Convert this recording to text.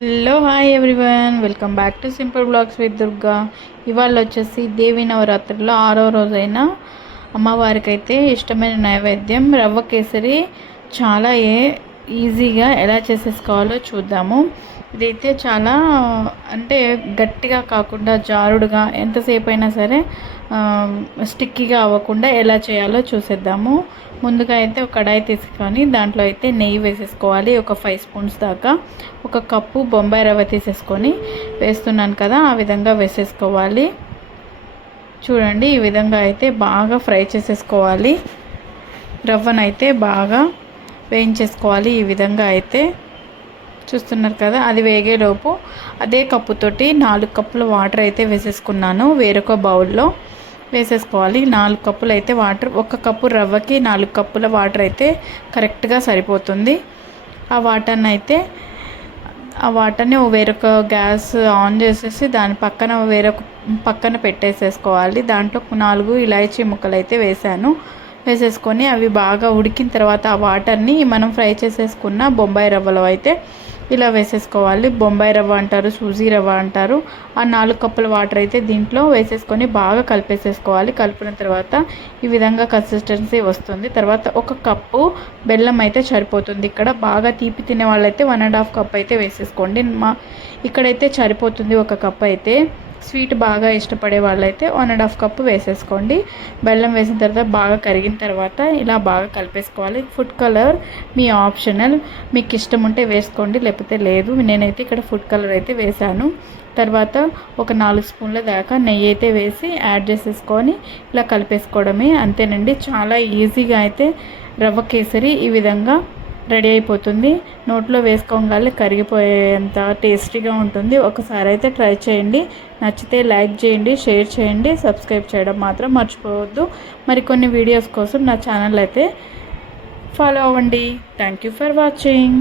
Hello hi everyone welcome back to simple blogs with Durga ఇవాళ వచ్చేసి దేవి నవరాత్రిలో ఆరో రోజైన అమ్మవారికి అయితే ఇష్టమైన నైవేద్యం రవ్వ కేసరి చాలా ఏ ఈజీగా ఎలా చేసేసుకోవాలో చూద్దాము. ఇదైతే చాలా అంటే గట్టిగా కాకుండా జారుడుగా ఎంతసేపు అయినా సరే స్టిక్కీగా అవ్వకుండా ఎలా చేయాలో చూసేద్దాము. ముందుగా అయితే ఒక కడాయి తీసుకొని దాంట్లో అయితే నెయ్యి వేసేసుకోవాలి ఒక ఫైవ్ స్పూన్స్ దాకా. ఒక కప్పు బొంబాయి రవ్వ తీసేసుకొని వేస్తున్నాను కదా ఆ విధంగా వేసేసుకోవాలి. చూడండి ఈ విధంగా అయితే బాగా ఫ్రై చేసేసుకోవాలి. రవ్వనైతే బాగా వేయించేసుకోవాలి. ఈ విధంగా అయితే చూస్తున్నారు కదా అది వేగేలోపు అదే కప్పుతోటి నాలుగు కప్పుల వాటర్ అయితే వేసేసుకున్నాను. వేరొక బౌల్లో వేసేసుకోవాలి. నాలుగు కప్పులు అయితే వాటర్ ఒక కప్పు రవ్వకి నాలుగు కప్పుల వాటర్ అయితే కరెక్ట్గా సరిపోతుంది. ఆ వాటర్ని అయితే ఆ వాటర్ని వేరొక గ్యాస్ ఆన్ చేసేసి దాని పక్కన వేరొక పక్కన పెట్టేసేసుకోవాలి. దాంట్లో నాలుగు ఇలాచీ ముక్కలు అయితే వేసాను వేసేసుకొని అవి బాగా ఉడికిన తర్వాత ఆ వాటర్ని మనం ఫ్రై చేసేసుకున్న బొంబాయి రవ్వలో అయితే ఇలా వేసేసుకోవాలి. బొంబాయి రవ్వ అంటారు సూజీ రవ్వ అంటారు. ఆ నాలుగు కప్పుల వాటర్ అయితే దీంట్లో వేసేసుకొని బాగా కలిపేసేసుకోవాలి. కలిపిన తర్వాత ఈ విధంగా కన్సిస్టెన్సీ వస్తుంది. తర్వాత ఒక కప్పు బెల్లం అయితే సరిపోతుంది. ఇక్కడ బాగా తీపి తినే వాళ్ళైతే వన్ అండ్ హాఫ్ కప్ అయితే వేసేసుకోండి. మా ఇక్కడైతే సరిపోతుంది ఒక కప్ అయితే. స్వీట్ బాగా ఇష్టపడే వాళ్ళైతే వన్ అండ్ హాఫ్ కప్పు వేసేసుకోండి. బెల్లం వేసిన తర్వాత బాగా కరిగిన తర్వాత ఇలా బాగా కలిపేసుకోవాలి. ఫుడ్ కలర్ మీ ఆప్షనల్. మీకు ఇష్టం ఉంటే వేసుకోండి లేకపోతే లేదు. నేనైతే ఇక్కడ ఫుడ్ కలర్ అయితే వేశాను. తర్వాత ఒక నాలుగు స్పూన్ల దాకా నెయ్యి అయితే వేసి యాడ్ చేసేసుకొని ఇలా కలిపేసుకోవడమే. అంతేనండి. చాలా ఈజీగా అయితే రవ్వ కేసరి ఈ విధంగా రెడీ అయిపోతుంది. నోట్లో వేసుకోగానే కరిగిపోయేంత టేస్టీగా ఉంటుంది. ఒకసారి అయితే ట్రై చేయండి. నచ్చితే లైక్ చేయండి షేర్ చేయండి సబ్స్క్రైబ్ చేయడం మాత్రం మర్చిపోవద్దు. మరికొన్ని వీడియోస్ కోసం నా ఛానల్ అయితే ఫాలో అవ్వండి. Thank you for watching.